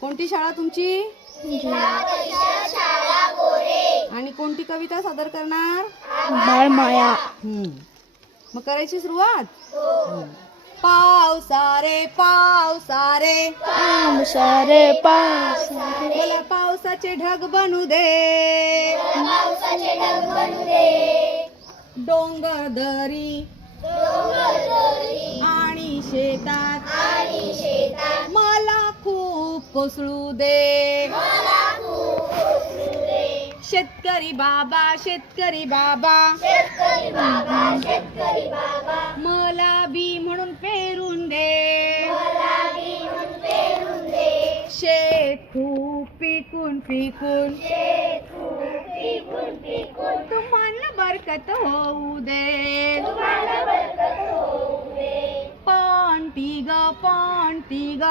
कोणती शाळा तुमची? आणि कोणती कविता सादर करणार. मग करायची सुरुवात? हम्म. पावसा रे पावसा रे पावसारे पावसारे. मला पावसाचे ढग बनू दे. डोंगर दरी. आणि शेतात. मला खूप कोसळू दे. शेतकरी बाबा शेतकरी बाबा. मला बी म्हणून पेरून दे. शेत खूप पिकून पिकून. तुम्हाला बरकत होऊ दे. पण ती ग पण ती ग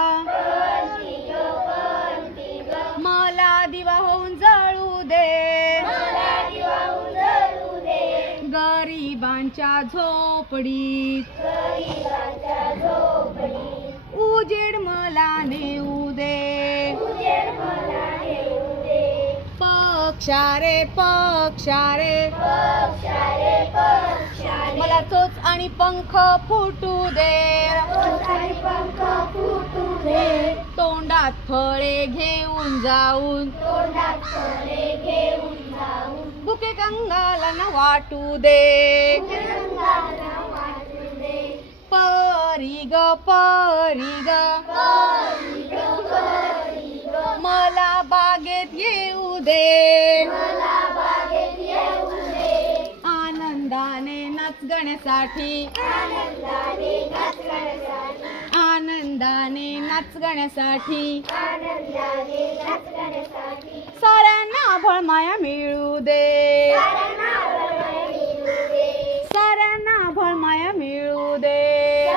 गरिबांच्या झोपडीत. उजेड मला नेऊ दे पक्षारे पक्षारे. मला चोच आणि पंख फुटू दे. तोंडात फळे घेऊन जाऊन. बुके गंगाला न वाटू दे. परी ग परी ग. मला बागेत येऊ दे. आनंदाने नाचगण्यासाठी. आनंदाने नाचगण्यासाठी. साऱ्यांना भळमाया मिळू दे. साऱ्यांना भळमाया मिळू दे.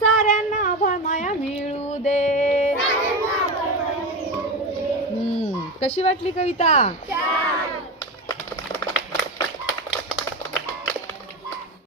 साऱ्यांना भळमाया मिळू दे. हम्म, कशी वाटली कविता?